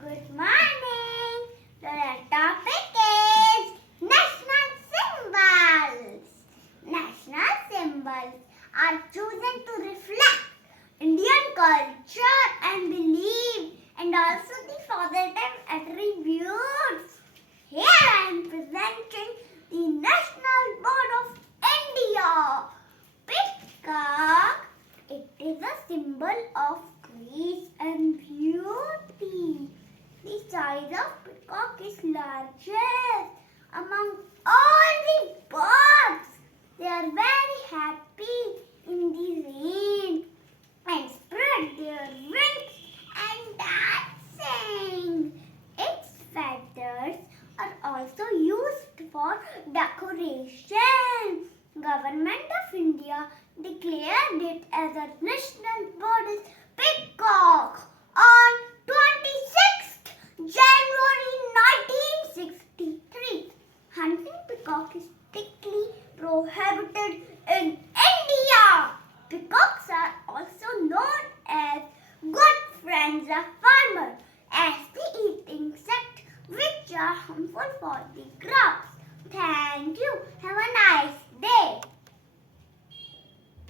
Good morning. The topic is national symbols. National symbols are chosen to reflect Indian culture and belief and also the positive attributes. Here I am presenting the National Bird of India. Peacock. It is a symbol of grace and beauty. The size of peacock is largest among all the birds. They are very happy in the rain and spread their wings and dancing. Its feathers are also used for decoration. Government of India declared it as a national bird peacock on 26th January 1963. Hunting peacock is strictly prohibited in India. Peacocks are also known as good friends of farmers as they eat insects which are harmful for the crops. Thank you. Have a nice day.